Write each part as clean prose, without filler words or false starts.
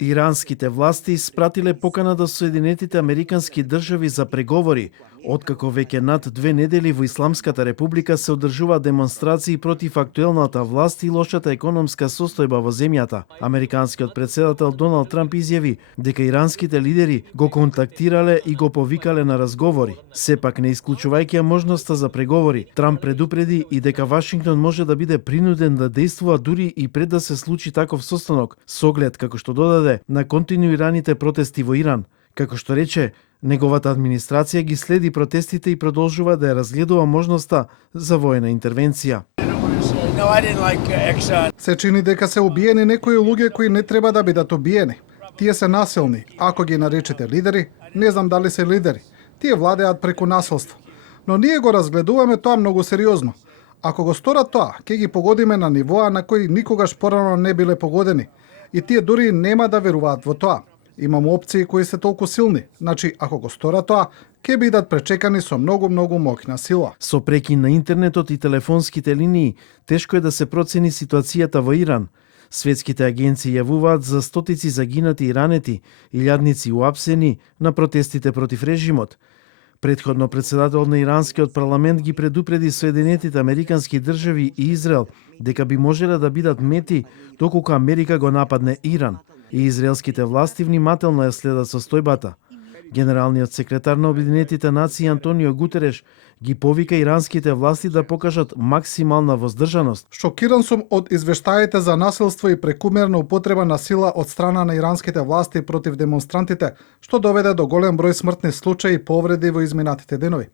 Иранските власти испратиле покана до Соединетите Американски држави за преговори, откако веќе над 2 недели во Исламската република се одржуваат демонстрации против актуелната власт и лошата економска состојба во земјата. Американскиот претседател Доналд Трамп изјави дека иранските лидери го контактирале и го повикале на разговори. Сепак не исклучувајќи можноста за преговори, Трамп предупреди и дека Вашингтон може да биде принуден да действува дури и пред да се случи таков состанок, со оглед, како што додаде, на континуираните протести во Иран. Како што рече, неговата администрација ги следи протестите и продолжува да ја разгледува можноста за воена интервенција. Се чини дека се убиени некои луѓе кои не треба да бидат убиени. Тие се насилни. Ако ги наречете лидери, не знам дали се лидери. Тие владеат преку насилство. Но ние го разгледуваме тоа многу сериозно. Ако го сторат тоа, ќе ги погодиме на нивоа на кои никогаш порано не биле погодени. И тие дури нема да веруваат во тоа. Имам опции кои се толку силни. Значи, ако го сторат тоа, ќе бидат пречекани со многу моќна сила. Со прекин на интернетот и телефонските линии, тешко е да се процени ситуацијата во Иран. Светските агенции јавуваат за стотици загинати и ранети, илјадници уапсени на протестите против режимот. Претходно претседател на иранскиот парламент ги предупреди Соединетите Американски држави и Израел дека би можеле да бидат мети доколку Америка го нападне Иран. И израелските власти внимателно ја следат состојбата. Генералниот секретар на Обединетите нации Антонио Гутереш ги повика иранските власти да покажат максимална воздржаност. Шокиран сум од извештаите за насилство и прекумерна употреба на сила од страна на иранските власти против демонстрантите, што доведе до голем број смртни случаи и повреди во изминатите денови.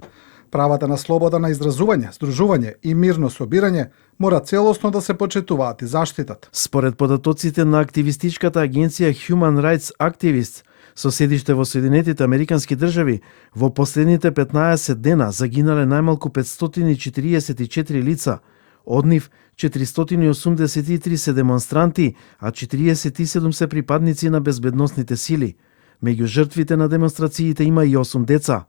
Правата на слобода на изразување, здружување и мирно собирање мора целосно да се почитуваат и заштитат. Според податоците на активистичката агенција Human Rights Activists, со седиште во Соединетите Американски држави, во последните 15 дена загинале најмалку 544 лица, од нив 483 се демонстранти, а 47 се припадници на безбедносните сили. Меѓу жртвите на демонстрациите има и 8 деца.